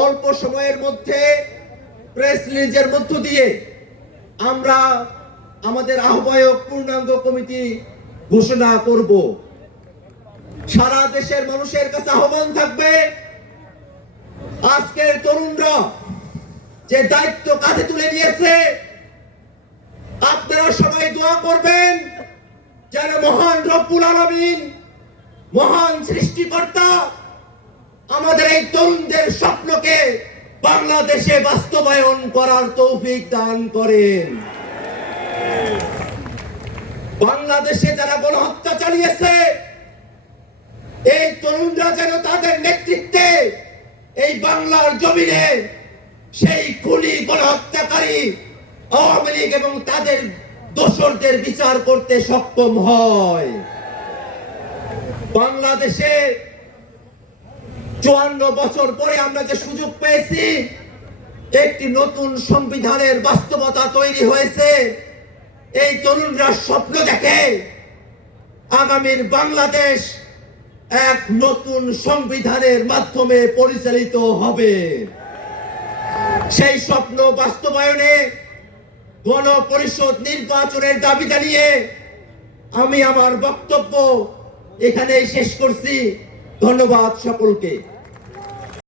অল্প সময়ের মধ্যে প্রেস রিলিজের মধ্য দিয়ে আমরা আমাদের আহ্বায়ক পূর্ণাঙ্গ কমিটি ঘোষণা করব। সারা দেশের মানুষের কাছে আহ্বান থাকবে, আজকের তরুণরা যে দায়িত্ব কাঁধে তুলে নিয়েছে, আপনারা সবাই দোয়া করবেন যেন মহান রব্বুল আলামিন, মহান সৃষ্টিকর্তা আমাদের এই তরুণদের স্বপ্নকে বাংলাদেশে বাস্তবায়ন করার তৌফিক দান করেন। বাংলাদেশে যারা গণহত্যা চালিয়েছে, এই তরুণরা যেন তাদের নেতৃত্বে এই বাংলার জমিনে সেই খুনি গণহত্যাকারী আওয়ামী লীগ এবং তাদের দোসরদের বিচার করতে সক্ষম হয়। বাংলাদেশে 54 বছর পরে আমরা যে সুযোগ পেয়েছি, একটি নতুন সংবিধানের বাস্তবতা তৈরি হয়েছে। এই তরুণরা স্বপ্ন দেখে আগামীর বাংলাদেশ এক নতুন সংবিধানের মাধ্যমে পরিচালিত হবে। সেই স্বপ্ন বাস্তবায়নে গণপরিষদ নির্বাচনের দাবি জানিয়ে আমি আমার বক্তব্য এখানেই শেষ করছি। ধন্যবাদ সকলকে।